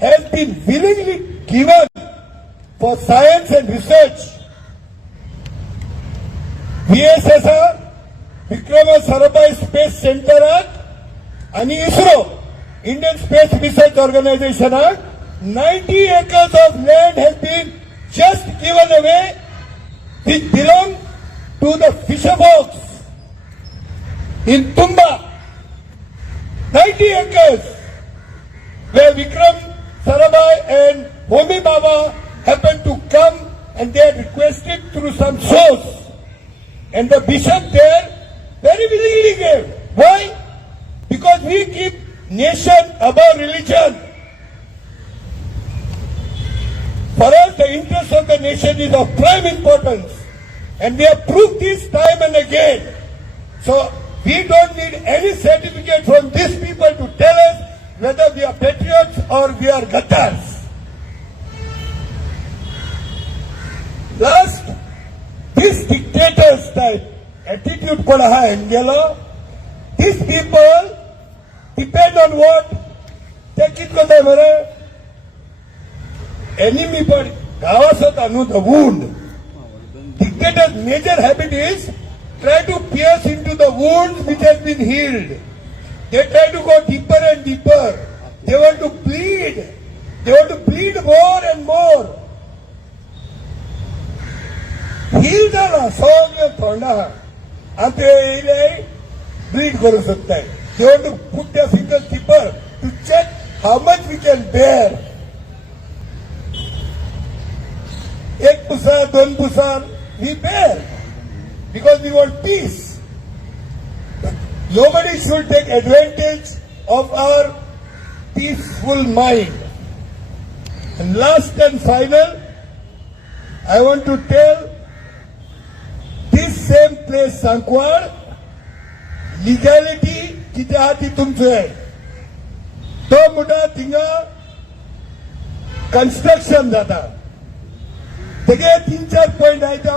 has been willingly given for science and research. VSSR, Vikrama Sarabhai Space Center and ISRO, Indian Space Research Organization, 90 acres of land has been just given away, which belong to the fisher folks in Tumba. 90 acres, where Vikram Sarabhai and Homi Baba happened to come, and they had requested through some source. And the bishop there very willingly gave. Why? Because we keep nation above religion. For us, the interest of the nation is of prime importance. And we have proved this time and again. So, we don't need any certificate from these people to tell us whether we are patriots or we are gaddars. Last, this dictators type attitude koda hai India. These people depend on what? Take it kotha mara enemy but gavasat anu the wound. Dictators' major habit is try to pierce into the wounds which has been healed. They try to go deeper and deeper. They want to bleed. They want to bleed more and more. Heal the song thonda. Ante bleed karu sakta hai. They want to put their fingers deeper to check how much we can bear. Ek pusar, don pusar, we bear. Because we want peace. Nobody should take advantage of our peaceful mind. And last and final, I want to tell this same place, Sankwar, legality किती हाती तुमचं आहे. तो मोठा थिंगा construction जाता. तेगे 3-4 point आयता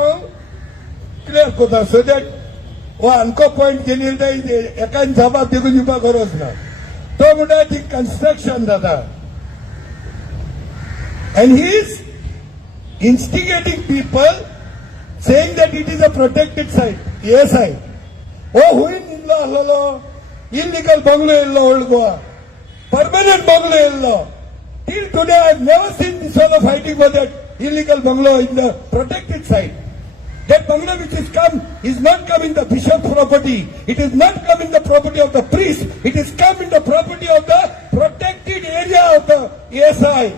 क्लियर करता सो दॅट वो अनको पॉइंट गेली एकान जबाब दिवून दिवपा गरज ना. तो मोठा ती कन्स्ट्रक्शन जाता. And he is instigating people saying that it is a protected site. Yes, I. Oh, who in law? Illegal bungalow in law, old Goa. Permanent bungalow in law. Till today, I have never seen this fellow fighting for that illegal bungalow in the protected site. That bungalow which is come is not come in the bishop's property. It is not come in the property of the priest. It is come in the property of the protected area of the ASI.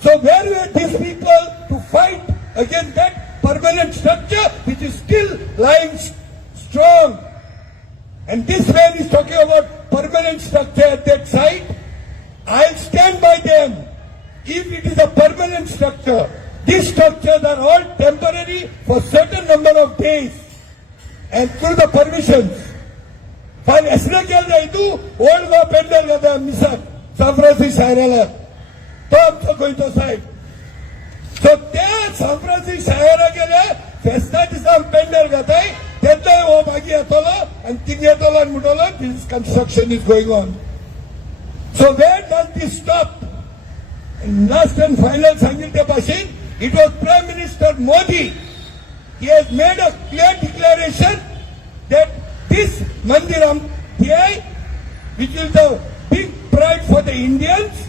So where were these people to fight against that permanent structure which is still lying strong? And this man is talking about permanent structure at that site. I'll stand by them. If it is a permanent structure, these structures are all temporary for certain number of days and through the permissions. Fine, asla kya jaitu old Goa pendal gada misak San Francisco Shahara to amcho goito side. So त्या San Francisco Shahara गेले Festa दिसा pendal gatai त्यातला वो बागी येतलो and तीन येतलो and मुटलो. This construction is going on. So where does this stop? And last and final सांगितले पाशी it was Prime Minister Modi. He has made a clear declaration that this Mandiram PI, which is the big pride for the Indians,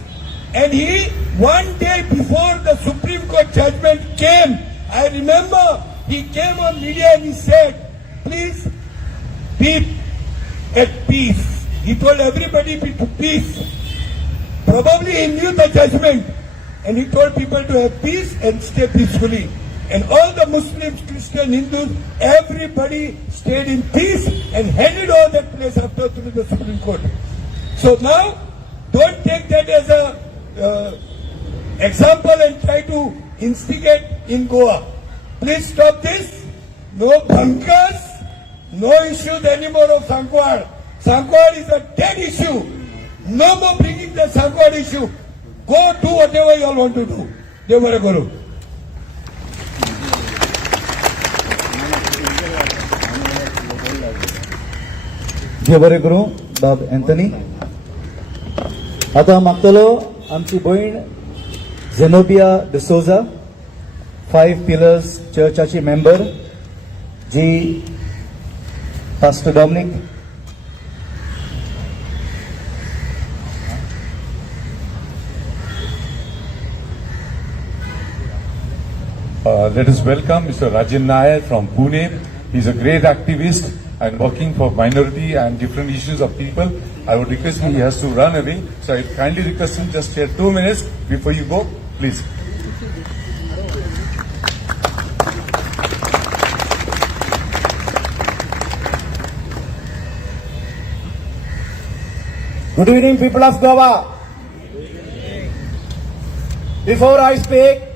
and he, one day before the Supreme Court judgment came, I remember he came on media and he said, please be at peace. He told everybody be to peace. Probably he knew the judgment. And he told people to have peace and stay peacefully. And all the Muslims, Christian, Hindus, everybody stayed in peace and handed over that place after through the Supreme Court. So now, don't take that as a example and try to instigate in Goa. Please stop this. No bunkers, no issues anymore of Sankwar. Sankwar is a dead issue. No more bringing the Sankwar issue. Go do whatever you all want to do. Devara Guru. Devara Guru, Bob Anthony. आता मागतलो आमची बहीण Zenobia D'Souza 5 pillars चर्चाची member ji pastor Dominic Let us welcome Mr. Rajan Nair from Pune. He's a great activist and working for minority and different issues of people. I would request him, he has to run away. So I kindly request him just share 2 minutes before you go, please. Good evening, people of Goa. Before I speak,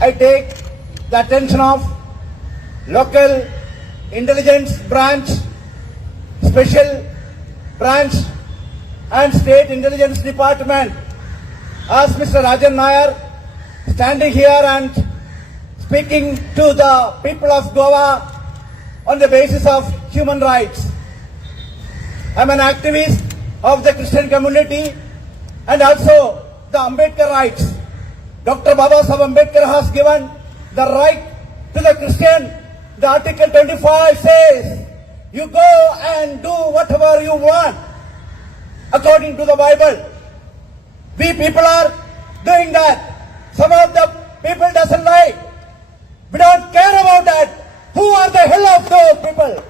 I take the attention of local intelligence branch, special branch and state intelligence department. As Mr. Rajan Nair standing here and speaking to the people of Goa on the basis of human rights. I am an activist of the Christian community and also the Ambedkar rights. Dr. Baba Sahib Ambedkar has given the right to the Christian. The Article 25 says, you go and do whatever you want according to the Bible. We people are doing that. Some of the people doesn't like. We don't care about that. Who are the hell of those people?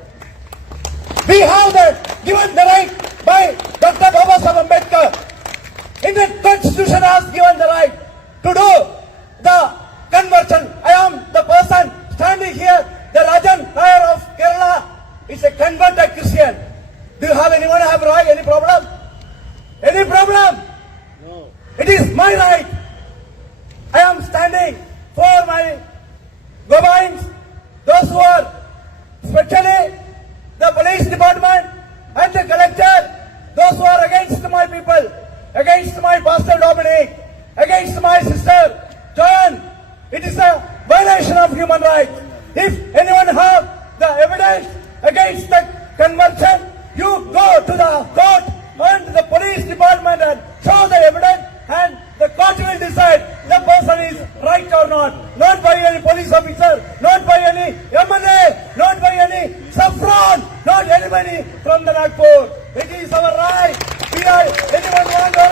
We have that given the right by Dr. Baba Sahib Ambedkar. Indian Constitution has given the right to do the conversion. I am the person standing here, the Rajan Nair of Kerala is a converted Christian. Do you have anyone have right? Any problem? Any problem? No. It is my right. I am standing for my Goaans, those who are especially the police department and the collector, those who are against my people, against my Pastor Dominic, against my sister Joan. It is a violation of human rights. If anyone have the evidence against the conversion, you go to the court and the police department and show the evidence, and the court will decide the person is right or not by any police officer, not by any MLA, not by any saffron, not anybody from the Nagpur. It is our right. We are, anyone want to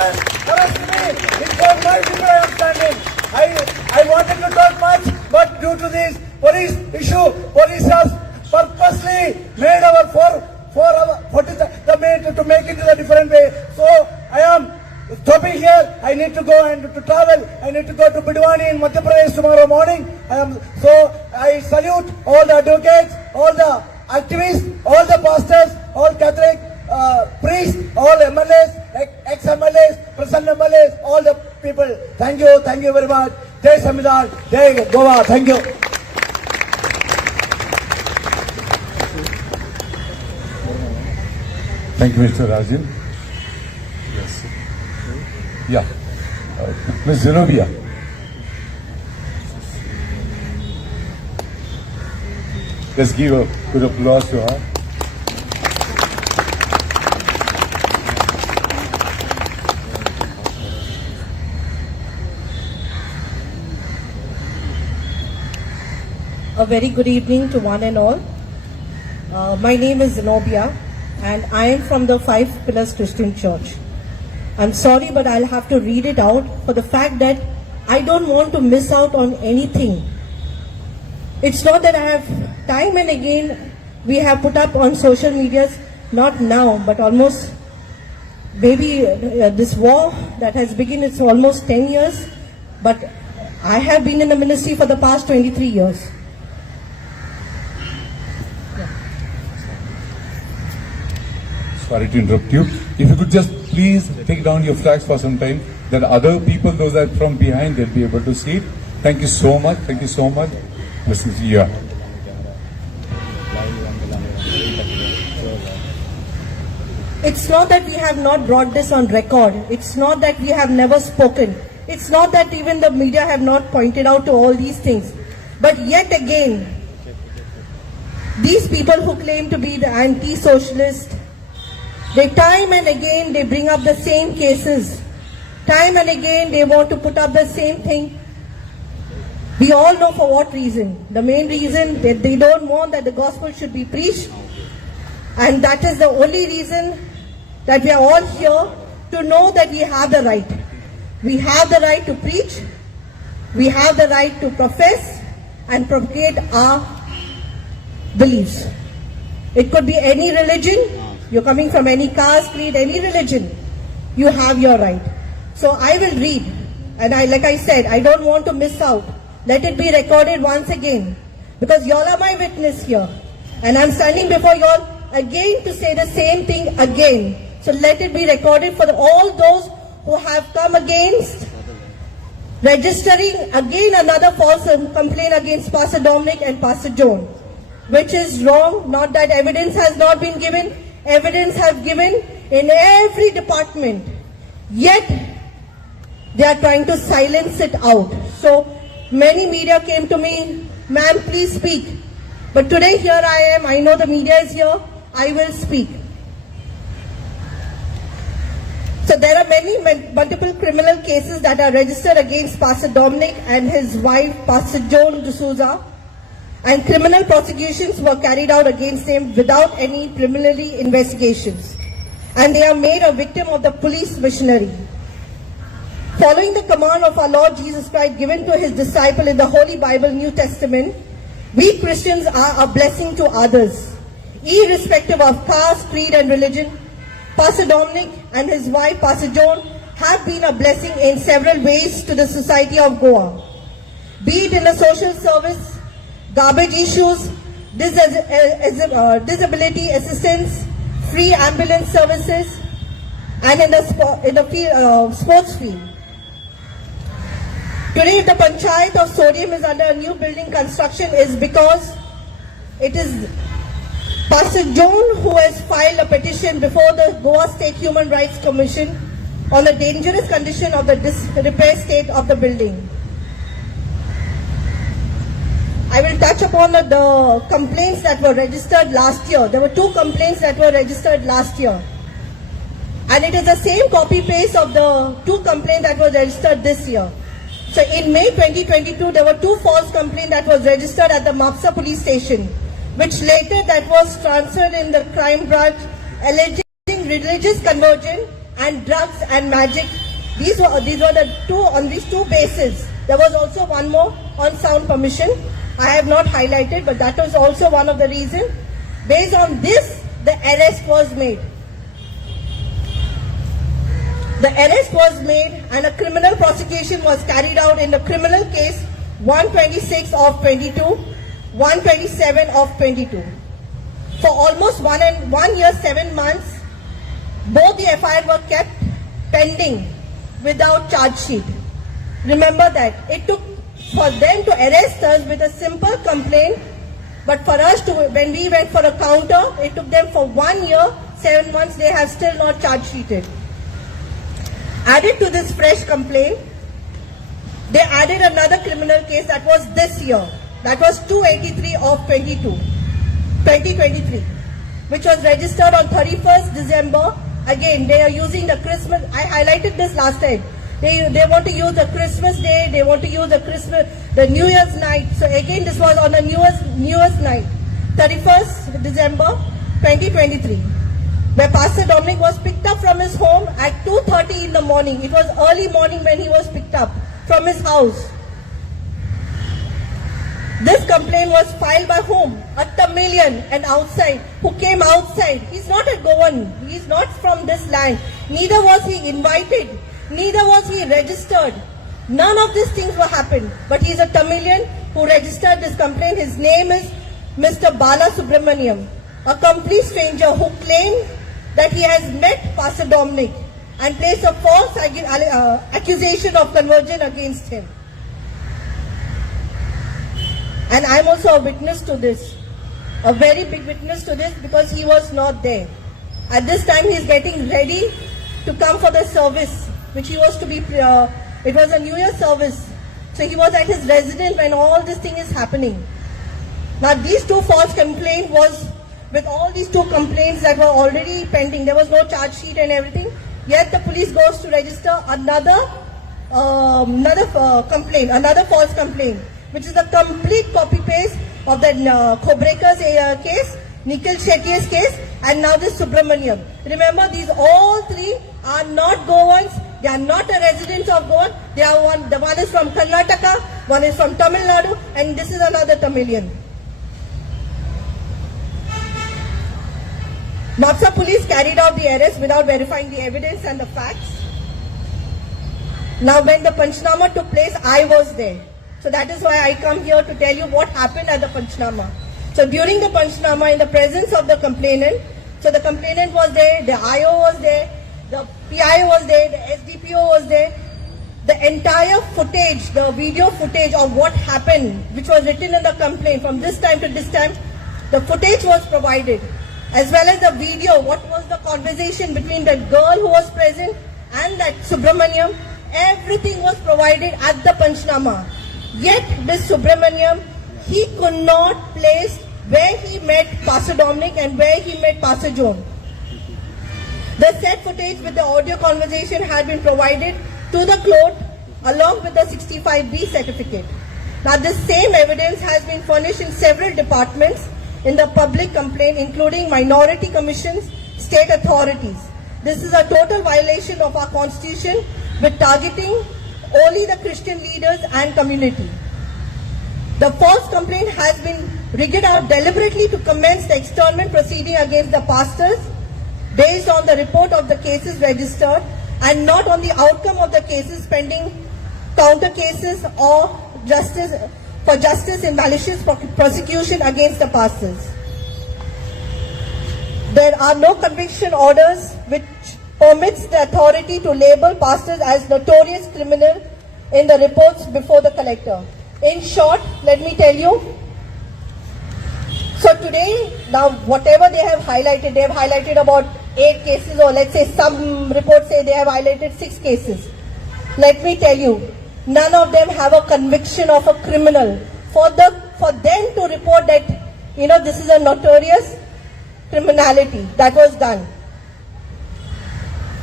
arrest me? It's for my people I am standing. I wanted to talk much, but due to this police issue, police has purposely made our to make it in a different way. So I am stopping here. I need to go and to travel. I need to go to Bidwani in Madhya Pradesh tomorrow morning. I salute all the advocates, all the activists, all the pastors, all Catholic priests, all MLAs, ex-MLAs, present MLAs, all the people. Thank you very much. Jai Samvidhan, Jai Goa. Thank you. Thank you, Mr. Rajan. Yes. Yeah. Ms. Zenobia. Let's give a good applause to her. A very good evening to one and all. My name is Zenobia and I am from the 5 Pillars Christian Church. I'm sorry, but I'll have to read it out for the fact that I don't want to miss out on anything. It's not that I have time and again we have put up on social medias, not now, but almost maybe this war that has begun, it's almost 10 years, but I have been in the ministry for the past 23 years. Sorry to interrupt you. If you could just please take down your flags for some time, that other people, those that are from behind, they'll be able to see it. Thank you so much. Thank you so much. Listen to you. It's not that we have not brought this on record. It's not that we have never spoken. It's not that even the media have not pointed out to all these things. But yet again, these people who claim to be the anti-socialist, they time and again they bring up the same cases Time and again they want to put up the same thing. We all know for what reason. The main reason that they don't want that the gospel should be preached, and that is the only reason that we are all here, to know that we have the right. We have the right to preach, we have the right to profess and propagate our beliefs. It could be any religion, you're coming from any caste, creed, any religion, you have your right. So I will read, and like I said, I don't want to miss out. Let it be recorded once again, because y'all are my witness here, and I'm standing before y'all again to say the same thing again. So let it be recorded for all those who have come against registering again another false complaint against Pastor Dominic and Pastor Joan, which is wrong. Not that evidence has not been given, evidence have given in every department, yet they are trying to silence it out. So many media came to me, ma'am, please speak. But today here I am, I know the media is here, I will speak. So there are multiple criminal cases that are registered against Pastor Dominic and his wife, Pastor Joan D'Souza, and criminal prosecutions were carried out against them without any preliminary investigations. And they are made a victim of the police machinery. Following the command of our Lord Jesus Christ given to his disciple in the Holy Bible, New Testament, we Christians are a blessing to others, irrespective of caste, creed and religion. Pastor Dominic and his wife, Pastor Joan, have been a blessing in several ways to the society of Goa. Be it in the social service, garbage issues, disability assistance, free ambulance services, and in the sports field. Today, the Panchayat of Sodium is under a new building construction is because it is Pastor Joan who has filed a petition before the Goa State Human Rights Commission on the dangerous condition of the disrepair state of the building. I will touch upon the complaints that were registered last year. There were 2 complaints that were registered last year. And it is the same copy-paste of the 2 complaints that were registered this year. So in May 2022, there were 2 false complaints that was registered at the Mapsa police station, which later that was transferred in the crime branch, alleging religious conversion and drugs and magic. These were the 2 on these 2 bases. There was also one more on sound permission. I have not highlighted, but that was also one of the reasons. Based on this, the arrest was made. The arrest was made and a criminal prosecution was carried out in the criminal case 126 of 22, 127 of 22. For almost 1 year, 7 months, both the FIR were kept pending without charge sheet. Remember that. It took for them to arrest us with a simple complaint, but for us to, when we went for a counter, it took them for 1 year, 7 months, they have still not charge sheeted. Added to this fresh complaint, they added another criminal case that was this year. That was 283 of 2023, which was registered on 31st December. Again, they are using the Christmas, I highlighted this last time. They want to use the Christmas day, they want to use the New Year's night. So again, this was on the New Year's night, 31st December 2023. Where Pastor Dominic was picked up from his home at 2:30 in the morning. It was early morning when he was picked up from his house. This complaint was filed by whom? A Tamilian and outside, who came outside. He's not a Goan. He's not from this land. Neither was he invited. Neither was he registered. None of these things will happen. But he's a Tamilian who registered this complaint. His name is Mr. Bala Subramaniam, a complete stranger who claimed that he has met Pastor Dominic and placed a false accusation of conversion against him. And I'm also a witness to this, a very big witness to this, because he was not there. At this time he's getting ready to come for the service, which he was to be, it was a New Year service. So he was at his residence when all this thing is happening. Now these 2 false complaints was with all these 2 complaints that were already pending. There was no charge sheet and everything. Yet the police goes to register another complaint, another false complaint, which is a complete copy-paste of the Khobreker's case, Nikhil Shetty's case, and now this Subramaniam. Remember, these all three are not Goans. They are not a residents of Goa. They are the one is from Karnataka, one is from Tamil Nadu, and this is another Tamilian. Mapsa police carried out the arrest without verifying the evidence and the facts. Now, when the Panchnama took place, I was there. So that is why I come here to tell you what happened at the Panchnama. So during the Panchnama, in the presence of the complainant, so the complainant was there, the IO was there, the PI was there, the SDPO was there. The entire footage, the video footage of what happened, which was written in the complaint from this time to this time, the footage was provided, as well as the video, what was the conversation between that girl who was present and that Subramaniam. Everything was provided at the Panchnama. Yet this Subramaniam, he could not place where he met Pastor Dominic and where he met Pastor John. The said footage with the audio conversation had been provided to the court along with the 65B certificate. Now this same evidence has been furnished in several departments in the public complaint, including minority commissions, state authorities. This is a total violation of our constitution with targeting only the Christian leaders and community. The false complaint has been rigged out deliberately to commence the externment proceeding against the pastors based on the report of the cases registered and not on the outcome of the cases pending counter cases or justice in malicious prosecution against the pastors. There are no conviction orders which permits the authority to label pastors as notorious criminal in the reports before the collector. In short, let me tell you, so today, now whatever they have highlighted about 8 cases, or let's say some reports say they have highlighted 6 cases. Let me tell you, none of them have a conviction of a criminal. For them to report that, this is a notorious criminality that was done.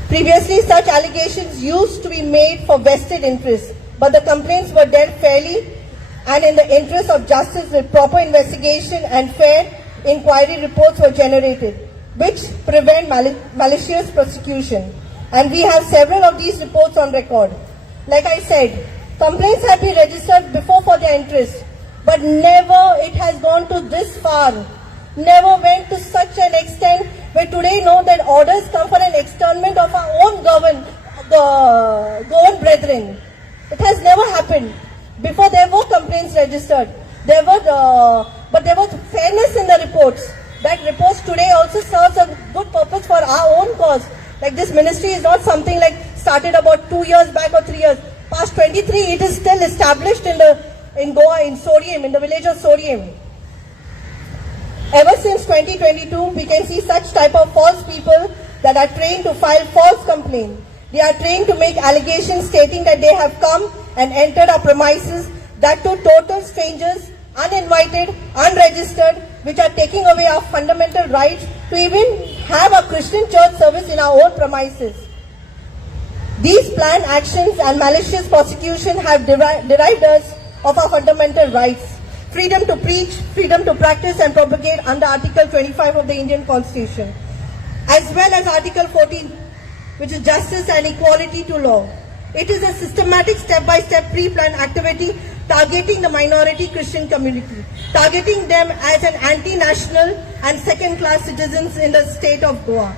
Previously, such allegations used to be made for vested interests, but the complaints were dealt fairly and in the interest of justice with proper investigation and fair inquiry reports were generated, which prevent malicious prosecution. And we have several of these reports on record. Like I said, complaints have been registered before for their interest, but never it has gone to this far. Never went to such an extent where today know that orders come for an externment of our own Goan brethren. It has never happened. Before there were complaints registered, but there was fairness in the reports. That reports today also serves a good purpose for our own cause. Like this ministry is not something like started about 2 years back or 3 years. Past 23, it is still established in Goa, in Sodium, in the village of Sodium. Ever since 2022, we can see such type of false people that are trained to file false complaints. They are trained to make allegations stating that they have come and entered our premises, that to total strangers, uninvited, unregistered, which are taking away our fundamental rights to even have a Christian church service in our own premises. These planned actions and malicious prosecution have derived us of our fundamental rights. Freedom to preach, freedom to practice and propagate under Article 25 of the Indian Constitution, as well as Article 14, which is justice and equality to law. It is a systematic step-by-step pre-planned activity targeting the minority Christian community, targeting them as an anti-national and second-class citizens in the state of Goa.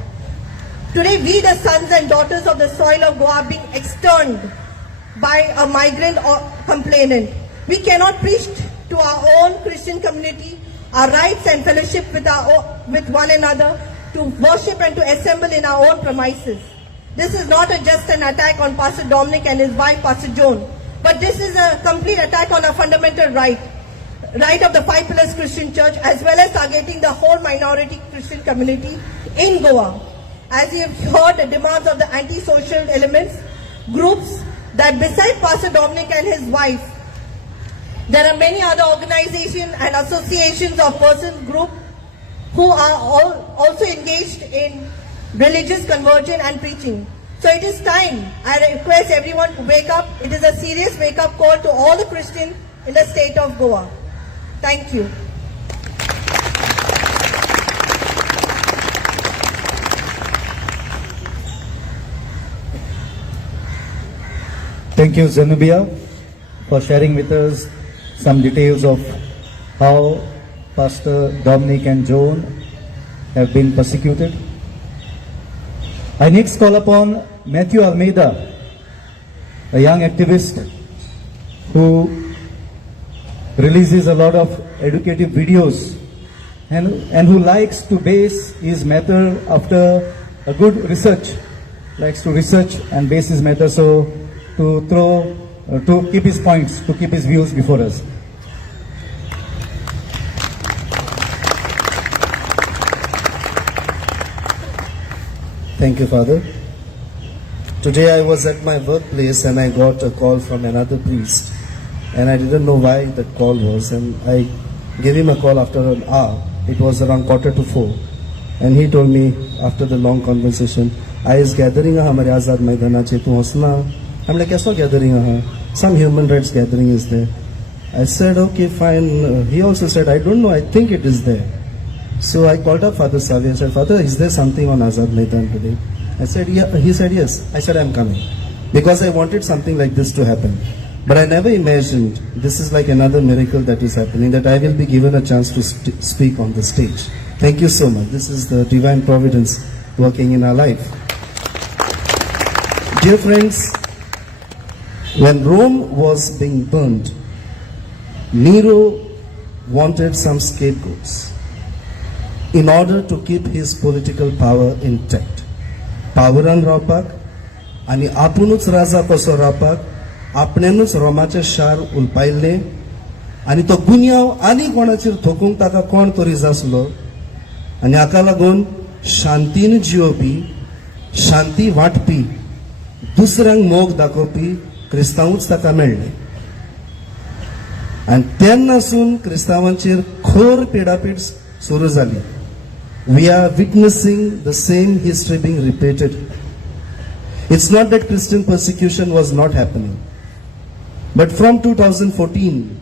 Today, we, the sons and daughters of the soil of Goa, are being externed by a migrant or complainant. We cannot preach to our own Christian community our rights and fellowship with one another, to worship and to assemble in our own premises. This is not just an attack on Pastor Dominic and his wife, Pastor Joan, but this is a complete attack on our fundamental right of the 5 Pillars Christian Church, as well as targeting the whole minority Christian community in Goa. As you have heard the demands of the anti-social elements, groups that beside Pastor Dominic and his wife, there are many other organizations and associations of persons group who are also engaged in religious conversion and preaching. So it is time. I request everyone to wake up. It is a serious wake-up call to all the Christians in the state of Goa. Thank you. Thank you, Zenobia, for sharing with us some details of how Pastor Dominic and Joan have been persecuted. I next call upon Matthew Almeida, a young activist who releases a lot of educative videos and who likes to base his matter after a good research, likes to research and base his matter so to keep his points, to keep his views before us. Thank you, Father. Today I was at my workplace and I got a call from another priest, and I didn't know why that call was, and I gave him a call after an hour. It was around 3:45, and he told me after the long conversation, I is gathering hamare Azad Maidana che tu hosna. I'm like, yes, no gathering some human rights gathering is there. I said, okay, fine. He also said, I don't know, I think it is there. So I called up Father Savi. I said, Father, is there something on Azad Maidan today? I said, yeah. He said, yes. I said, I'm coming. Because I wanted something like this to happen. But I never imagined this is like another miracle that is happening, that I will be given a chance to speak on the stage. Thank you so much. This is the divine providence working in our life. Dear friends, when Rome was being burned, Nero wanted some scapegoats in order to keep his political power intact. Poweran रावपाक आणि आपुणूच राजा कसो रावपाक आपणेनूच रोमाचे शार उलपायल्ले आणि तो गुन्यांव आनी कोणाचेर थोकूंक ताका कोण तरी जासलो आणि हाका लागून शांतीन जियोवपी, शांती वाटपी, दुसऱ्यांक मोग दाखोवपी क्रिस्तांवूच ताका मेळ्ळे. आणि तेन्नासून क्रिस्तांवांचेर खोर पिडापीड सुरू जाली. We are witnessing the same history being repeated. It's not that Christian persecution was not happening. But from 2014,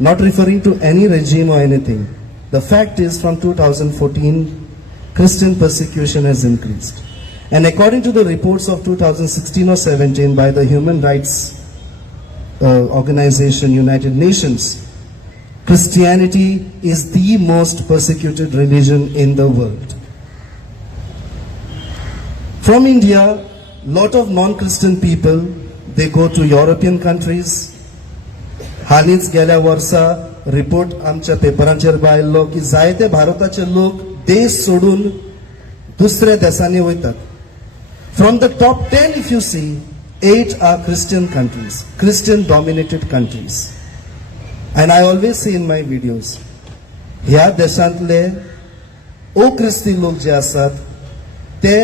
not referring to any regime or anything, the fact is from 2014, Christian persecution has increased. And according to the reports of 2016 or 17 by the Human Rights Organization, United Nations, Christianity is the most persecuted religion in the world. From India, lot of non-Christian people, they go to European countries. हालींच गेल्या वर्सा report आमच्या पेपरांचेर बायल्लो की जायते भारताचे लोक देश सोडून दुसऱ्या देशांनी वयतात. From the top 10, if you see, 8 are Christian countries, Christian dominated countries. And I always say in my videos, ह्या देशांतले अक्रिस्ती लोक जे आसात ते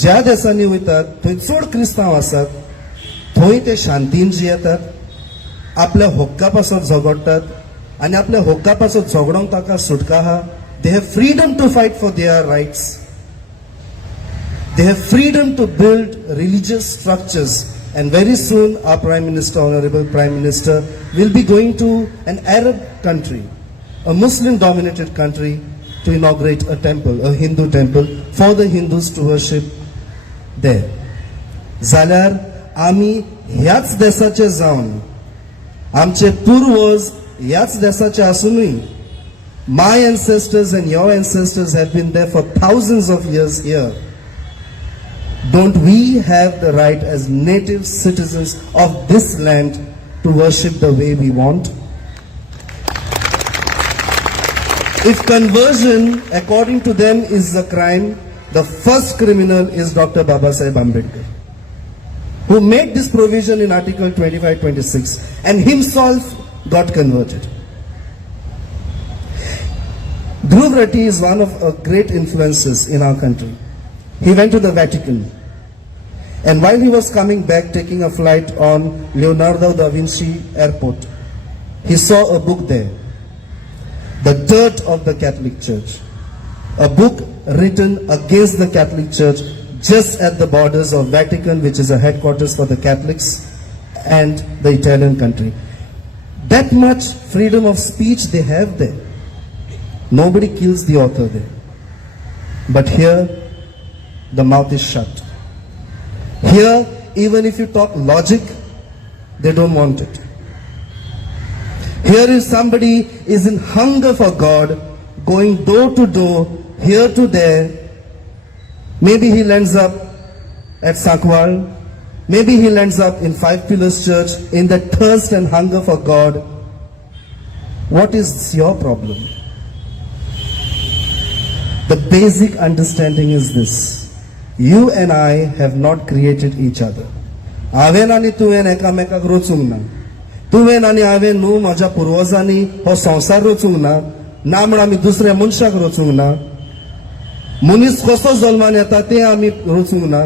ज्या देशांनी वयतात थंय चड क्रिस्तांव आसात, थंय ते शांतीन जियेतात, आपल्या हक्का पासत झगडटात आनी आपल्या हक्का पासत झगडोंक ताका सुटका आहा. They have freedom to fight for their rights. They have freedom to build religious structures. And very soon our Prime Minister, Honorable Prime Minister, will be going to an Arab country, a Muslim dominated country, to inaugurate a temple, a Hindu temple, for the Hindus to worship there. Zalyar आमी ह्याच देशाचे जावन, आमचे पूर्वज ह्याच देशाचे आसूनय, my ancestors and your ancestors have been there for thousands of years here. Don't we have the right as native citizens of this land to worship the way we want? If conversion, according to them, is a crime, the first criminal is Dr. Babasaheb Ambedkar, who made this provision in Article 25-26 and himself got converted. Dhruv Rathi is one of great influences in our country. He went to the Vatican, and while he was coming back taking a flight on Leonardo da Vinci Airport, he saw a book there, The Dirt of the Catholic Church, a book written against the Catholic Church just at the borders of Vatican, which is a headquarters for the Catholics, and the Italian country. That much freedom of speech they have there. Nobody kills the author there. But here, the mouth is shut. Here, even if you talk logic, they don't want it. Here, if somebody is in hunger for God, going door to door, here to there, maybe he lands up at Sakwal, maybe he lands up in Five Pillars Church, in that thirst and hunger for God. What is your problem? The basic understanding is this: you and I have not created each other. Haven ani tuven ekamekak rocung na. Tuven ani haven nu माझ्या पूर्वजांनी हो संसार रचूंक ना. ना म्हण आमी दुसऱ्या मनशाक रचूंक ना. मनीस कसो जल्मान येता ते आमी रचूंक ना.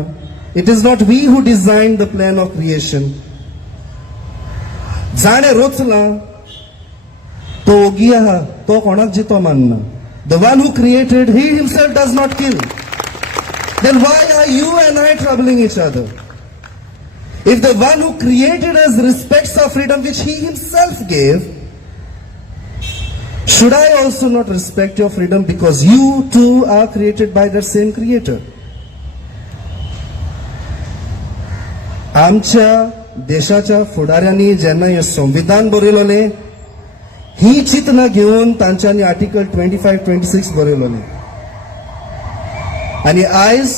It is not we who designed the plan of creation. जाणे रचला तो ओगी आहा तो कोणाक जितो मानना. The one who created, he himself does not kill. Then why are you and I troubling each other? If the one who created us respects our freedom which he himself gave, should I also not respect your freedom because you too are created by that same creator? आमच्या देशाच्या फुडाऱ्यांनी जेन्ना हे संविधान बरयलोले, ही चिंतना घेवन तांच्यांनी article 25-26 बरयलोले. आनी आयज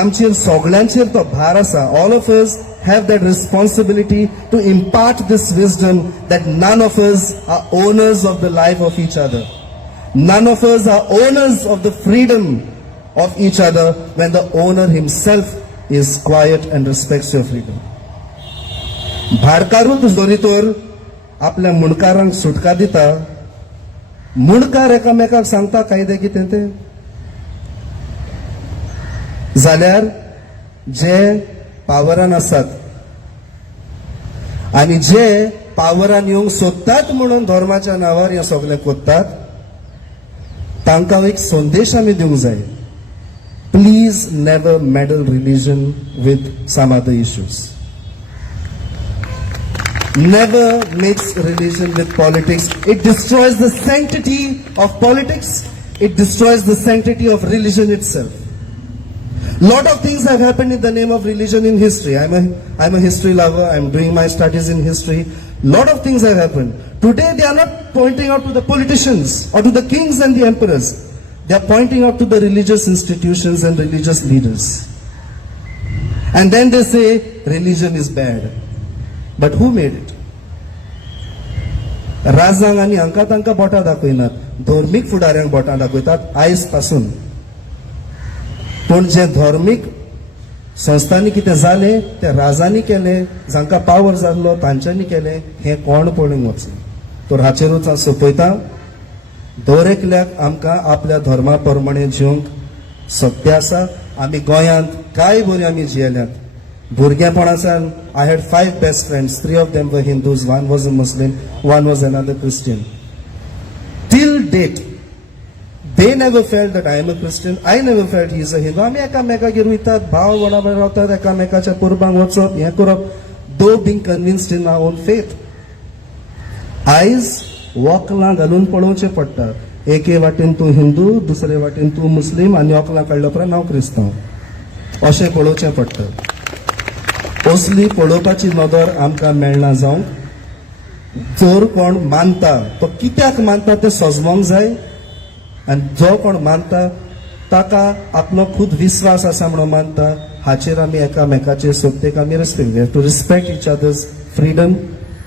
आमचेर सगळ्यांचेर तो भार आसा. All of us have that responsibility to impart this wisdom that none of us are owners of the life of each other. None of us are owners of the freedom of each other when the owner himself is quiet and respects your freedom. भाडकारूच जोरी तर आपल्या मुणकारांक सुटका दिता. मुणकार एकामेकाक सांगता कायदे कितें ते जाल्यार जे पावरान आसात आनी जे पावरान येवंक सोदतात म्हणून धर्माच्या नांवार हे सगळे कोत्तात, तांकां एक संदेश आमी दिवंक जाय. Please never meddle religion with some other issues. Never mix religion with politics. It destroys the sanctity of politics. It destroys the sanctity of religion itself. Lot of things have happened in the name of religion in history. I'm a history lover. I'm doing my studies in history. Lot of things have happened. Today they are not pointing out to the politicians or to the kings and the emperors. They are pointing out to the religious institutions and religious leaders. And then they say religion is bad. But who made it? राजांक आनी हांकां तांकां बोटां दाखयनात, धर्मीक फुडाऱ्यांक बोटां दाखयतात आयज पासून. पूण जे धर्मीक संस्थांनी कितें जालें ते राजांनी केलें, जांकां पावर जाल्लो तांच्यांनी केलें, हें कोण पळोवंक वचना. तर हाचेरूच हांव सोंपयतां. दर एकल्याक आमकां आपल्या धर्मा प्रमाणे जिवंक सक्ती आसा. आमी गोंयांत कांय बरी आमी जियेल्यात. भुरगेपणासान I had 5 best friends. 3 of them were Hindus, 1 was a Muslim, 1 was another Christian. Till date, they never felt that I am a Christian. I never felt he is a Hindu. आमी एकामेकागेर वयतात, भाव बरोबर रावतात, एकामेकाच्या कुर्बांक वचप, हें करप, though being convinced in our own faith. आयज वक्लां घालून पळोवचें पडटा. एके वाटेन तूं हिंदू, दुसरे वाटेन तूं मुस्लीम, आनी वक्लां काडल्या उपरांत हांव क्रिस्तांव, अशें पळोवचें पडटा. असली पळोवपाची नदर आमकां मेळना जावंक. जर कोण मानता तो कित्याक मानता तें सजमोंक जाय. आनी जो कोण मानता ताका आपलो खूद विश्वास आसा म्हणून मानता, हाचेर आमी एकामेकाचे सोबतेक आमी respect. We have to respect each others freedom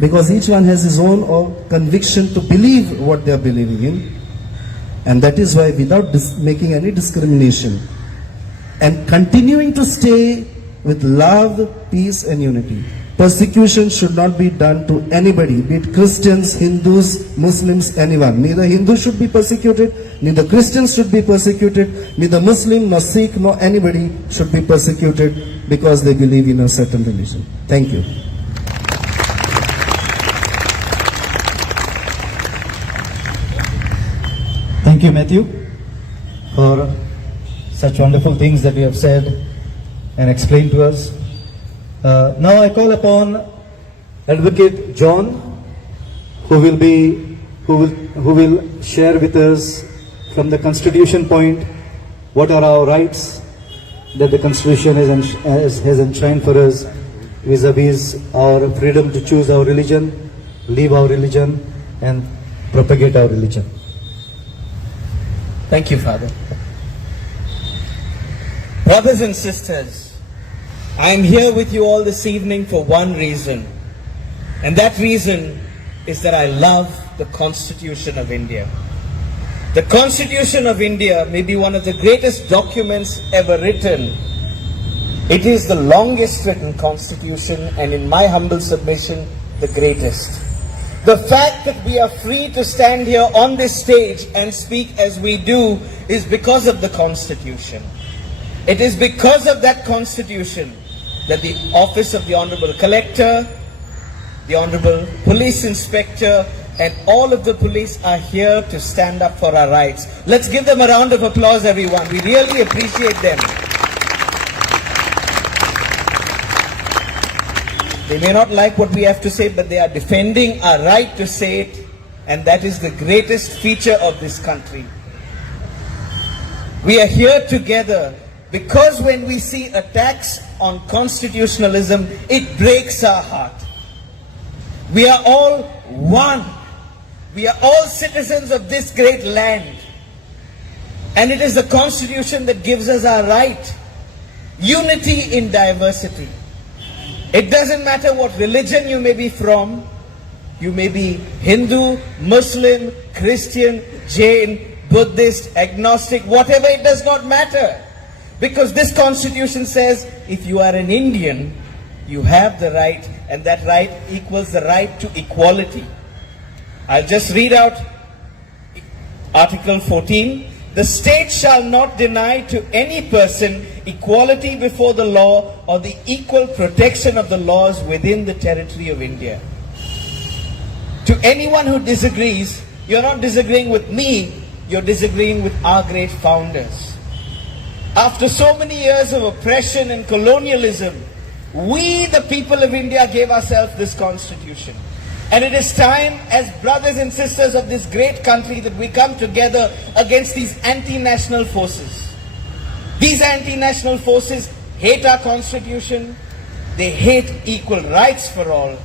because each one has his own conviction to believe what they are believing in. And that is why without making any discrimination and continuing to stay with love, peace and unity, persecution should not be done to anybody, be it Christians, Hindus, Muslims, anyone. Neither Hindus should be persecuted, neither Christians should be persecuted, neither Muslim, nor Sikh, nor anybody should be persecuted because they believe in a certain religion. Thank you. Thank you, Matthew, for such wonderful things that you have said and explain to us. Now I call upon Advocate John, who will share with us from the Constitution point what are our rights that the Constitution has enshrined for us vis-a-vis our freedom to choose our religion, live our religion, and propagate our religion. Thank you, Father. Brothers and sisters, I am here with you all this evening for one reason, and that reason is that I love the Constitution of India. The Constitution of India may be one of the greatest documents ever written. It is the longest written constitution, and in my humble submission, the greatest. The fact that we are free to stand here on this stage and speak as we do is because of the Constitution. It is because of that Constitution that the office of the Honorable Collector, the Honorable Police Inspector, and all of the police are here to stand up for our rights. Let's give them a round of applause, everyone. We really appreciate them. They may not like what we have to say, but they are defending our right to say it, and that is the greatest feature of this country. We are here together because when we see attacks on constitutionalism, it breaks our heart. We are all one. We are all citizens of this great land. And it is the Constitution that gives us our right. Unity in diversity. It doesn't matter what religion you may be from. You may be Hindu, Muslim, Christian, Jain, Buddhist, agnostic, whatever, it does not matter. Because this Constitution says if you are an Indian, you have the right, and that right equals the right to equality. I'll just read out Article 14. The state shall not deny to any person equality before the law or the equal protection of the laws within the territory of India. To anyone who disagrees, you're not disagreeing with me, you're disagreeing with our great founders. After so many years of oppression and colonialism, we, the people of India, gave ourselves this Constitution. And it is time, as brothers and sisters of this great country, that we come together against these anti-national forces. These anti-national forces hate our Constitution, they hate equal rights for all,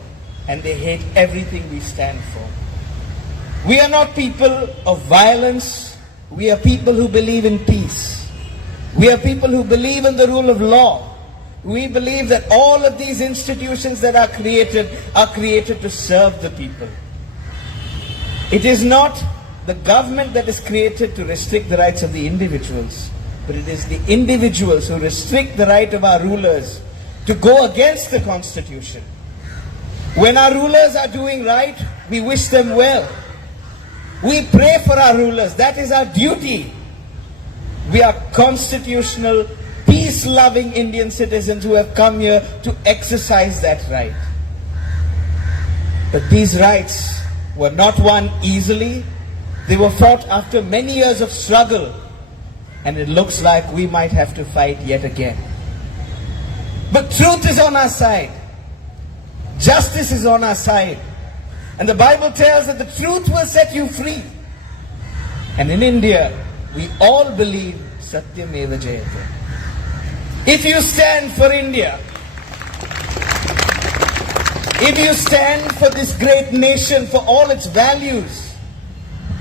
and they hate everything we stand for. We are not people of violence, we are people who believe in peace. We are people who believe in the rule of law. We believe that all of these institutions that are created to serve the people. It is not the government that is created to restrict the rights of the individuals, but it is the individuals who restrict the right of our rulers to go against the Constitution. When our rulers are doing right, we wish them well. We pray for our rulers. That is our duty. We are constitutional, peace-loving Indian citizens who have come here to exercise that right. But these rights were not won easily. They were fought after many years of struggle, and it looks like we might have to fight yet again. But truth is on our side. Justice is on our side. And the Bible tells that the truth will set you free. And in India, we all believe Satyameva Jayate. If you stand for India, if you stand for this great nation, for all its values,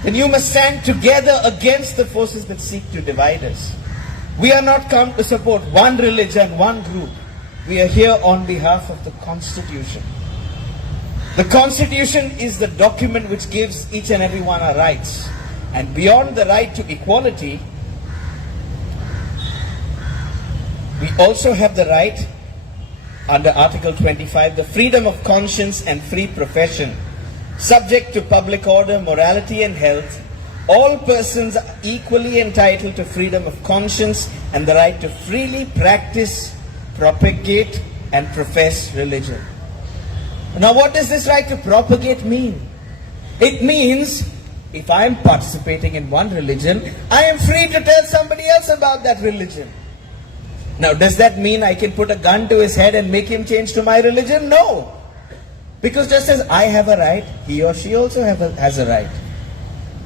then you must stand together against the forces that seek to divide us. We are not come to support one religion, one group. We are here on behalf of the Constitution. The Constitution is the document which gives each and every one our rights. And beyond the right to equality, we also have the right, under Article 25, the freedom of conscience and free profession. Subject to public order, morality and health, all persons are equally entitled to freedom of conscience and the right to freely practice, propagate and profess religion. Now what does this right to propagate mean? It means if I am participating in one religion, I am free to tell somebody else about that religion. Now, does that mean I can put a gun to his head and make him change to my religion? No. Because just as I have a right, he or she also has a right.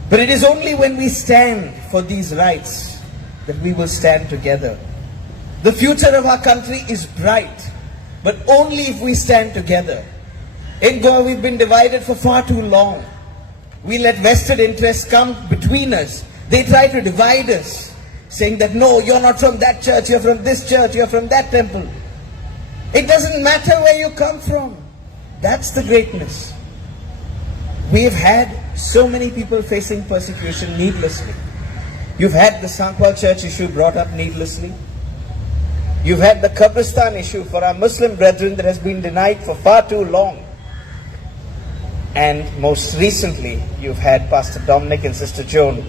But it is only when we stand for these rights that we will stand together. The future of our country is bright, but only if we stand together. In Goa, we've been divided for far too long. We let vested interests come between us. They try to divide us, saying that no, you're not from that church, you're from this church, you're from that temple. It doesn't matter where you come from. That's the greatness. We've had so many people facing persecution needlessly. You've had the Sankhwal church issue brought up needlessly. You've had the Qabristan issue for our Muslim brethren that has been denied for far too long. And most recently, you've had Pastor Dominic and Sister Joan.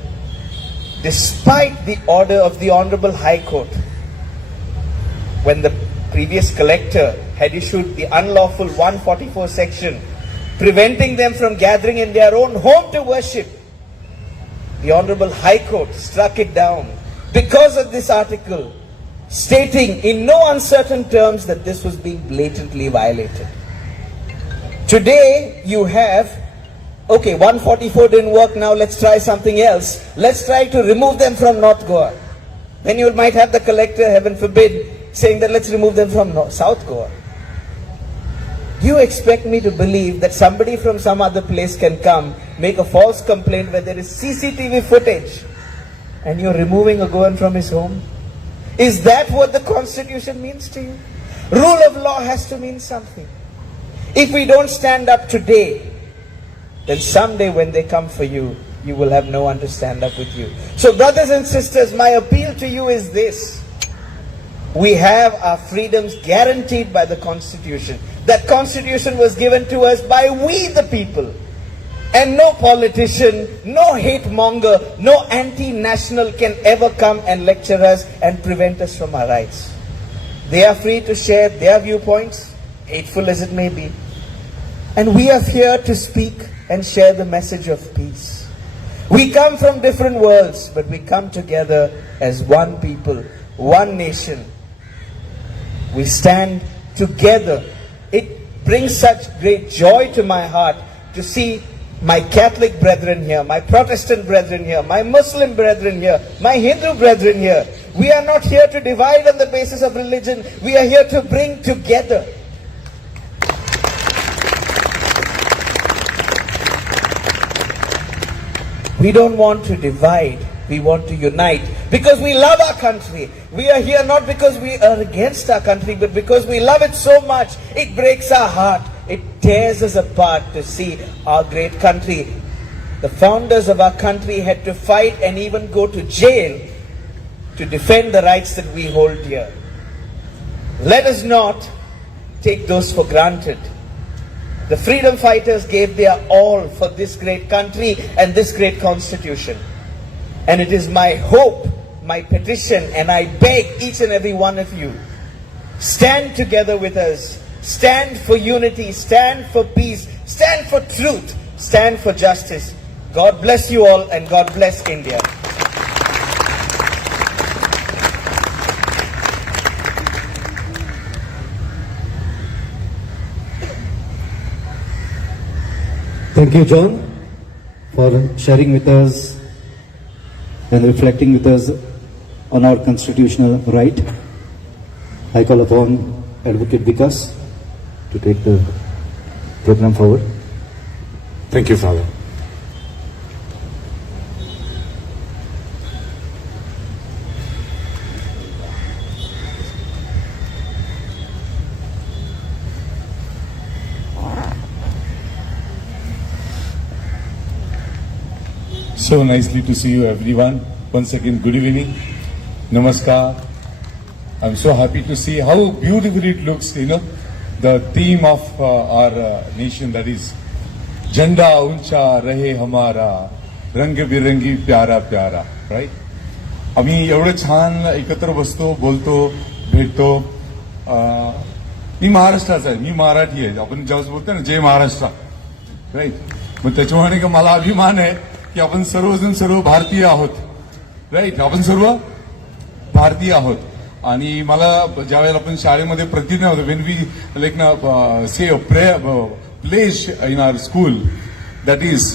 Despite the order of the Honorable High Court, when the previous collector had issued the unlawful 144 section, preventing them from gathering in their own home to worship, the Honorable High Court struck it down because of this article, stating in no uncertain terms that this was being blatantly violated. Today, you have, okay, 144 didn't work, now let's try something else. Let's try to remove them from North Goa. Then you might have the collector, heaven forbid, saying that let's remove them from South Goa. You expect me to believe that somebody from some other place can come, make a false complaint where there is CCTV footage, and you're removing a Goan from his home? Is that what the Constitution means to you? Rule of law has to mean something. If we don't stand up today, then someday when they come for you, you will have no one to stand up with you. So brothers and sisters, my appeal to you is this. We have our freedoms guaranteed by the Constitution. That Constitution was given to us by we the people. And no politician, no hate monger, no anti-national can ever come and lecture us and prevent us from our rights. They are free to share their viewpoints, hateful as it may be. And we are here to speak and share the message of peace. We come from different worlds, but we come together as one people, one nation. We stand together. It brings such great joy to my heart to see my Catholic brethren here, my Protestant brethren here, my Muslim brethren here, my Hindu brethren here. We are not here to divide on the basis of religion. We are here to bring together. We don't want to divide. We want to unite because we love our country. We are here not because we are against our country, but because we love it so much. It breaks our heart. It tears us apart to see our great country. The founders of our country had to fight and even go to jail to defend the rights that we hold dear. Let us not take those for granted. The freedom fighters gave their all for this great country and this great constitution. And it is my hope, my petition, and I beg each and every one of you, stand together with us. Stand for unity, stand for peace, stand for truth, stand for justice. God bless you all and God bless India. Thank you, John, for sharing with us and reflecting with us on our constitutional right. I call upon Advocate Vikas to take the program forward. Thank you, Father. So nicely to see you everyone. Once again, good evening. Namaskar. I'm so happy to see how beautifully it looks, you know, the theme of our nation, that is Janda Uncha Rahe Hamara, Rang Birangi Pyara Pyara, right? आम्ही एवढं छान एकत्र बसतो, बोलतो, भेटतो. मी महाराष्ट्राचा आहे, मी मराठी आहे. आपण जेव्हा बोलतो ना जय महाराष्ट्र, राईट? मग त्याच्यामुळे का मला अभिमान आहे की आपण सर्वजण सर्व भारतीय आहोत, राईट? आपण सर्व भारतीय आहोत. आणि मला ज्या वेळेला आपण शाळेमध्ये प्रतिज्ञा होतो, वेन वी लाईक ना say a pledge in our school, that is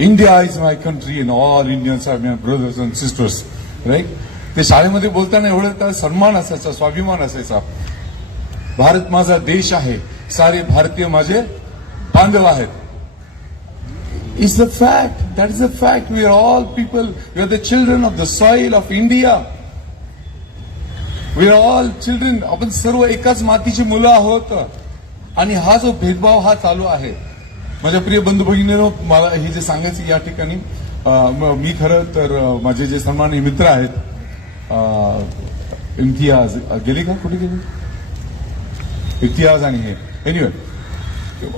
India is my country and all Indians are my brothers and sisters, right. ते शाळेमध्ये बोलताना एवढं त्याला सन्मान असायचा, स्वाभिमान असायचा. भारत माझा देश आहे, सारे भारतीय माझे बांधव आहेत. It's the fact. That is the fact. We are all people. We are the children of the soil of India. We are all children. आपण सर्व एकाच मातीची मुलं आहोत. आणि हा जो भेदभाव हा चालू आहे. माझ्या प्रिय बंधू भगिनींनो, मला हे जे सांगायचं या ठिकाणी, मी खरं तर माझे जे सन्माननीय मित्र आहेत, इम्तियाज गेली का, कुठे गेली, इम्तियाज आणि हे, एनिवे,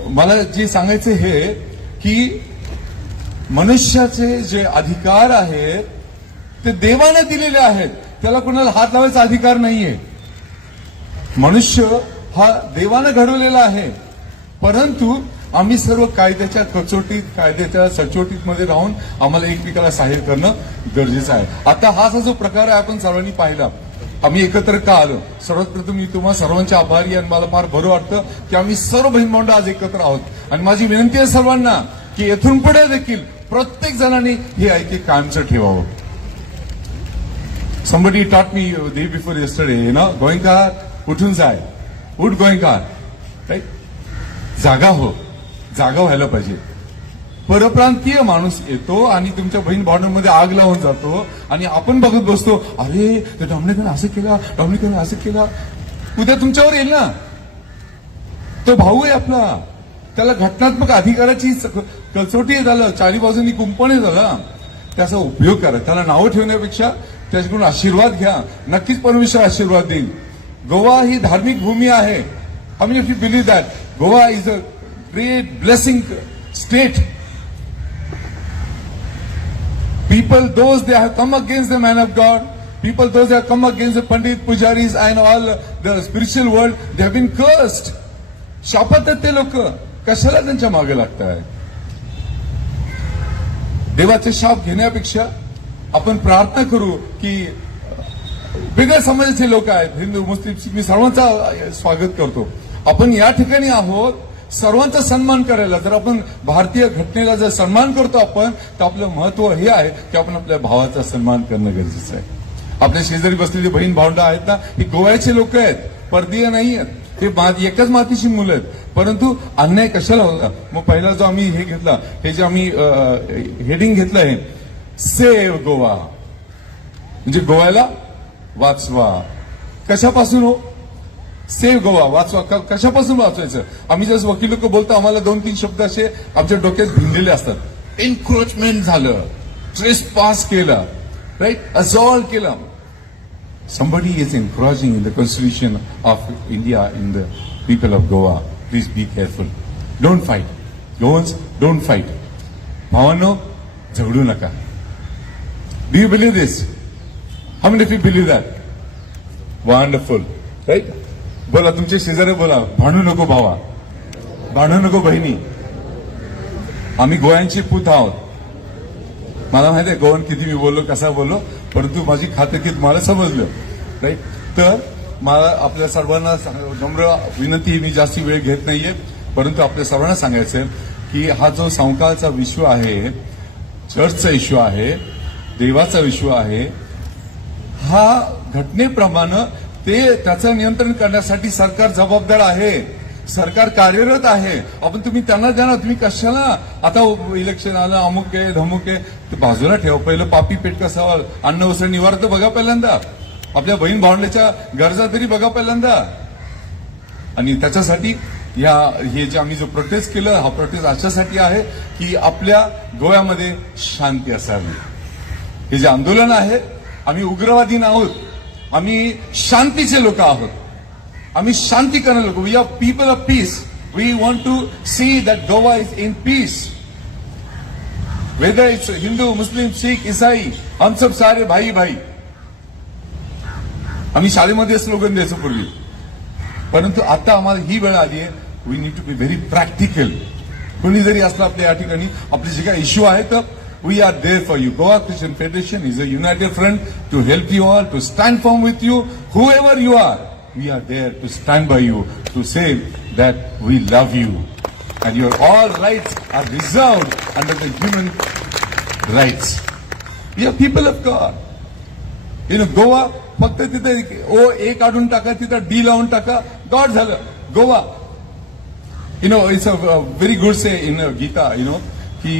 मला जे सांगायचं हे की मनुष्याचे जे अधिकार आहेत ते देवाने दिलेले आहेत, त्याला कोणाला हात लावायचा अधिकार नाहीये. मनुष्य हा देवाने घडवलेला आहे, परंतु आम्ही सर्व कायद्याच्या कचोटीत, कायद्याच्या सचोटीत मध्ये राहून आम्हाला एकमेकाला सहाय्य करणं गरजेचं आहे. आता हा जो प्रकार आहे आपण सर्वांनी पाहिला, आम्ही एकत्र का आलो. सर्वात प्रथम मी तुम्हा सर्वांचे आभारी, आणि मला फार बरं वाटतं की आम्ही सर्व बहीण भावंड आज एकत्र आहोत. आणि माझी विनंती आहे सर्वांना की येथून पुढे देखील प्रत्येक जणांनी हे ऐक्य कायमचं ठेवावं. Somebody taught me day before yesterday, गोयंकार उठून जाय, उठ गोयंकार, राईट. जागा व्हायला पाहिजे. परप्रांतीय माणूस येतो आणि तुमच्या बहीण भावंडांमध्ये आग लावून जातो आणि आपण बघत बसतो, अरे त्या डॉमिनिकने असं केला, डॉमिनिकने असं केला. उद्या तुमच्यावर येईल ना. तो भाऊ आहे आपला, त्याला घटनात्मक अधिकाराची कसोटी झालं, चारी बाजूनी कुंपणे झाला. त्याचा उपयोग करा. त्याला नावं ठेवण्यापेक्षा त्याच्याकडून आशीर्वाद घ्या. नक्कीच परमेश्वर आशीर्वाद देईल. गोवा ही धार्मिक भूमी आहे. I mean if you believe that Goa is a great blessing state. People, those they have come against the man of God, people those they have come against the Pandit, Pujaris and all the spiritual world, they have been cursed. शापात आहेत ते लोक. कशाला त्यांच्या मागे लागताय? देवाचे शाप घेण्यापेक्षा आपण प्रार्थना करू की वेगळ्या समाजाचे लोक आहेत, हिंदू, मुस्लिम, सिख, मी सर्वांचा स्वागत करतो. आपण या ठिकाणी आहोत सर्वांचा सन्मान करायला. जर आपण भारतीय घटनेला जर सन्मान करतो आपण, तर आपलं महत्व हे आहे की आपण आपल्या भावाचा सन्मान करणं गरजेचं आहे. आपल्या शेजारी बसलेली बहीण भावंड आहेत ना, ही गोव्याचे लोक आहेत, परदेय नाही आहेत. ते एकाच मातीची मुलं आहेत. परंतु अन्याय कशाला होता? मग पहिला जो आम्ही हे घेतला, हे जे आम्ही हेडिंग घेतलं आहे, सेव्ह गोवा, म्हणजे गोव्याला वाचवा. कशापासून हो? सेव्ह गोवा, वाचवा. कशापासून वाचवायचं? आम्ही जसं वकील लोक बोलतो, आम्हाला 2-3 शब्द असे आमच्या डोक्यात भिनलेले असतात. एन्क्रोचमेंट झालं, ट्रेस पास केलं, राईट, असॉल्ट केलं. Somebody is encroaching in the constitution of India, in the people of Goa. Please be careful. Don't fight. Goans, don't fight. भावांनो, झगडू नका. Do you believe this? How many of you believe that? Wonderful. Right? बोला, तुमचे शेजारी बोला, भांडू नको भावा, भांडू नको बहिणी. आम्ही गोव्यांची पूत आहोत. मला माहिती आहे गोवन किती मी बोललो, कसा बोललो, परंतु माझी खातरकी तुम्हाला समजलं, राईट. तर मला आपल्या सर्वांना नम्र विनंती, मी जास्ती वेळ घेत नाहीये, परंतु आपल्या सर्वांना सांगायचं की हा जो संकाळचा विश्व आहे, चर्चचा इश्यू आहे, देवाचा विश्व आहे, हा घटनेप्रमाणे त्याचं नियंत्रण करण्यासाठी सरकार जबाबदार आहे. सरकार कार्यरत आहे. आपण तुम्ही त्यांना द्या. तुम्ही कशाला आता इलेक्शन आलं, अमुक आहे, धमुक आहे, ते बाजूला ठेवा. पहिलं पापी पेटका सवाल, अन्न वस्त्र निवार तर बघा पहिल्यांदा. आपल्या बहीण भावंडाच्या गरजा तरी बघा पहिल्यांदा. आणि त्याच्यासाठी हे जे आम्ही जो प्रोटेस्ट केलं, हा प्रोटेस्ट अशासाठी आहे की आपल्या गोव्यामध्ये शांती असावी. हे जे आंदोलन आहे, आम्ही उग्रवादी आहोत, आम्ही शांतीचे लोक आहोत. आम्ही शांती करणारे लोक. We are people of peace. We want to see that Goa is in peace. Whether it's Hindu, Muslim, Sikh, ईसाई, हम सब सारे भाई भाई. आम्ही शाळेमध्ये स्लोगन द्यायचो पूर्वी, परंतु आता आम्हाला ही वेळ आली आहे. We need to be very practical. कोणी जरी असलं आपल्या या ठिकाणी, आपले जे काही इश्यू आहेत, we are there for you. Goa Christian Federation is a united front to help you all, to stand firm with you, whoever you are. We are there to stand by you, to say that we love you. And your all rights are reserved under the human rights. We are people of God. Goa फक्त तिथे ओ ए काढून टाका, तिथं D लावून टाका, God झालं Goa. It's a very good से इन गीता, की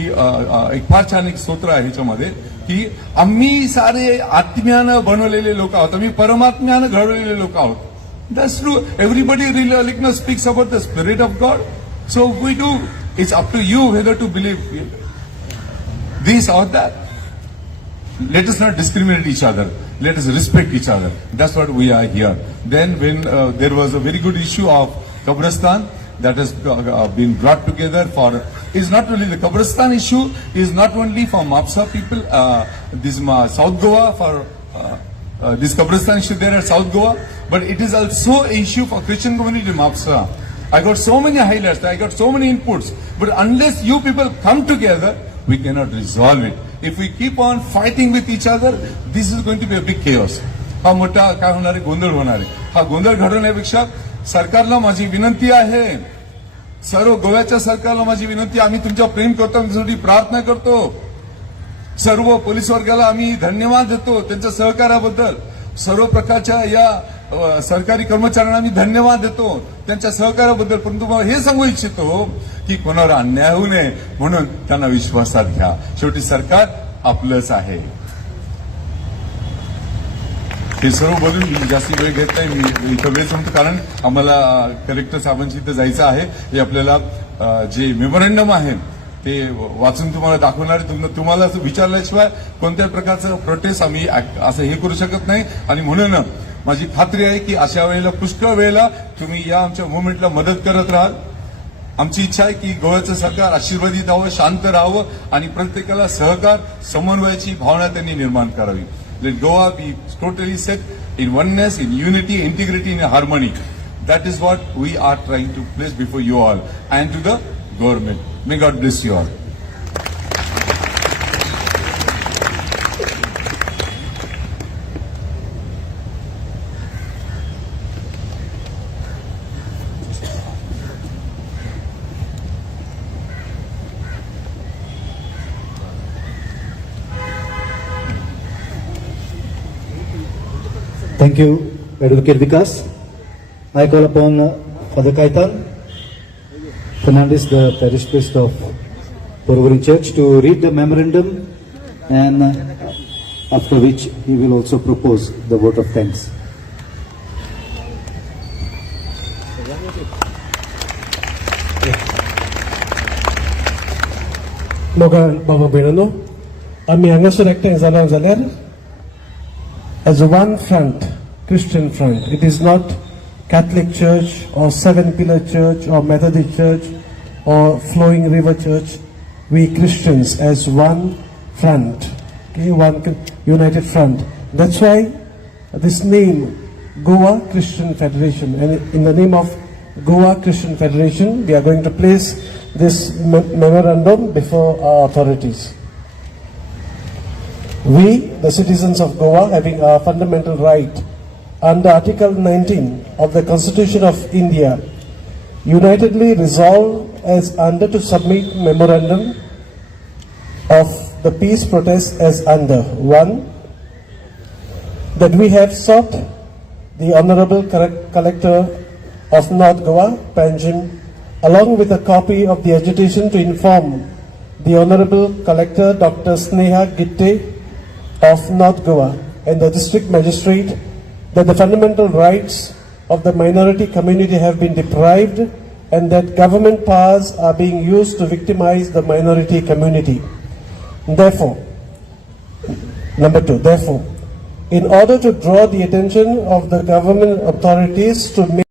एक फार छान एक स्तोत्र आहे ह्याच्यामध्ये, की आम्ही सारे आत्म्यानं बनवलेले लोक आहोत, आम्ही परमात्म्यानं घडवलेले लोक आहोत. That's true. Everybody speaks about the spirit of God. So we do. It's up to you whether to believe this or that. Let us not discriminate each other. Let us respect each other. That's what we are here. Then when there was a very good issue of Kabristan that has been brought together for, is not only the Kabristan issue, is not only for Mapsa people, this South Goa, for this Kabristan issue there at South Goa, but it is also an issue for Christian community in Mapsa. I got so many highlights, I got so many inputs, but unless you people come together, we cannot resolve it. If we keep on fighting with each other, this is going to be a big chaos. हा मोठा काय होणार आहे, गोंधळ होणार आहे. हा गोंधळ घडवण्यापेक्षा सरकारला माझी विनंती आहे, सर्व गोव्याच्या सरकारला माझी विनंती, आम्ही तुमच्या प्रेम करतो, तुमच्यासाठी प्रार्थना करतो. सर्व पोलीस वर्गाला आम्ही धन्यवाद देतो त्यांच्या सहकार्याबद्दल. सर्व प्रकारच्या या सरकारी कर्मचाऱ्यांना आम्ही धन्यवाद देतो त्यांच्या सहकार्याबद्दल. परंतु मला हे सांगू इच्छितो की कोणावर अन्याय होऊ नये म्हणून त्यांना विश्वासात घ्या. शेवटी सरकार आपलंच आहे. हे सर्व बोलून मी जास्ती वेळ घेत नाही. मी इथं वेळ सांगतो कारण आम्हाला कलेक्टर साहेबांची इथं जायचं आहे. हे आपल्याला जे मेमोरंडम आहे ते वाचून तुम्हाला दाखवणार. तुम्हाला विचारल्याशिवाय कोणत्या प्रकारचं प्रोटेस्ट आम्ही असं हे करू शकत नाही. आणि म्हणून माझी खात्री आहे की अशा वेळेला पुष्कळ वेळेला तुम्ही या आमच्या मुवमेंटला मदत करत राहाल. आमची इच्छा आहे की गोव्याचं सरकार आशीर्वादित राहावं, शांत राहावं आणि प्रत्येकाला सहकार समन्वयाची भावना त्यांनी निर्माण करावी. Let Goa be totally set in oneness, in unity, integrity, in harmony. That is what we are trying to place before you all and to the government. May God bless you all. Thank you, Advocate Vikas. I call upon Father Kaitan Fernandez, the parish priest of Porvorim Church, to read the memorandum, and after which he will also propose the vote of thanks. Baba Benano, Ami Angasur Acting Zalam Zaler as a one front, Christian front. It is not Catholic Church or Seven Pillar Church or Methodist Church or Flowing River Church. We Christians as one front, okay, one united front. That's why this name, Goa Christian Federation, and in the name of Goa Christian Federation, we are going to place this memorandum before our authorities. We, the citizens of Goa, having our fundamental right under Article 19 of the Constitution of India, unitedly resolve as under to submit memorandum of the peace protest as under. 1. That we have sought the Honorable Collector of North Goa, Panjim, along with a copy of the agitation to inform the Honorable Collector Dr. Sneha Gitte of North Goa and the District Magistrate that the fundamental rights of the minority community have been deprived and that government powers are being used to victimize the minority community. Therefore, number 2, therefore, in order to draw the attention of the government authorities to make